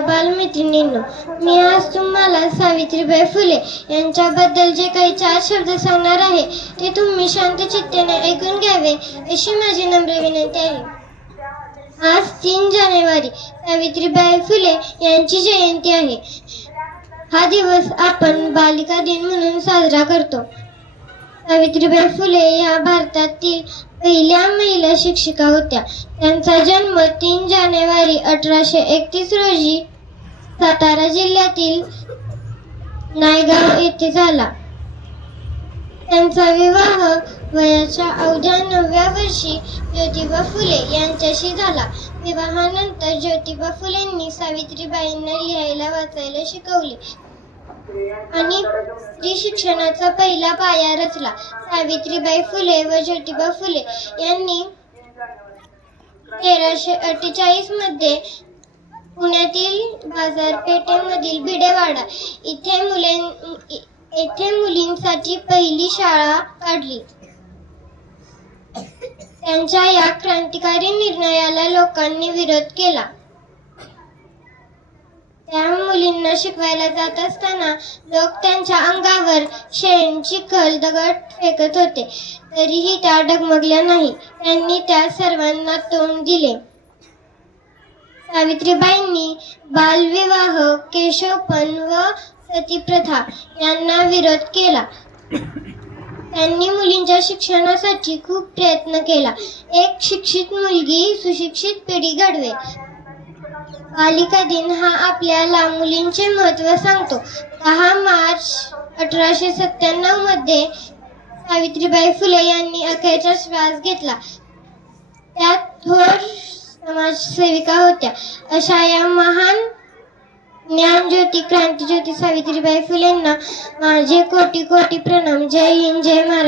माझ्या बालमित्रिणींनो, मी आज तुम्हाला सावित्रीबाई फुले यांच्याबद्दल जे काही 4 शब्द सांगणार आहे ते तुम्ही शांत चित्ताने ऐकून घ्यावे अशी माझी नम्र विनंती आहे. आज 3 जानेवारी सावित्रीबाई फुले यांची जयंती आहे. हा दिवस आपण बालिका दिन म्हणून साजरा करतो. सावित्रीबाई फुले या भारतातील पहिल्या महिला शिक्षिका होत्या. त्यांचा जन्म 3 जानेवारी 1831 रोजी सातारा जिल्ह्यातील नायगाव येथे झाला. त्यांचा विवाह वयाच्या अवघ्या 9व्या वर्षी ज्योतिबा फुले यांच्याशी झाला. विवाहानंतर ज्योतिबा फुलेंनी सावित्रीबाईंना लिहायला वाचायला शिकवले आणि स्त्री शिक्षणाचा पहिला पाया रचला. सावित्रीबाई फुले व ज्योतिबा फुले यांनी 1348 मध्ये पुण्यातील बाजारपेठेमधील भिडेवाडा येथे मुलींसाठी पहिली शाळा काढली. त्यांच्या या क्रांतिकारी निर्णयाला लोकांनी विरोध केला. त्या मुलींना शिकवायला जात असताना लोक त्यांच्या अंगावर शेण, चिखल, दगड फेकत होते, तरीही त्या डगमगल्या नाही. त्यांनी त्या सर्वांना तोंड दिले. सावित्रीबाईंनी बालविवाह, केशवपण व सतीप्रथा यांना विरोध केला. त्यांनी मुलींच्या शिक्षणासाठी खूप प्रयत्न केला. एक शिक्षित मुलगी सुशिक्षित पिढी घडवे. बालिका दिन हा आपल्याला मुलींचे महत्त्व सांगतो. 10 मार्च 1897 मध्ये सावित्रीबाई फुले यांनी अखेरचा श्वास घेतला. त्या थोर समाजसेविका होत्या. अशा या महान ज्ञानज्योती, क्रांतिज्योती सावित्रीबाई फुलेंना माझे कोटी कोटी प्रणाम. जय हिंद, जय महाराष्ट्र.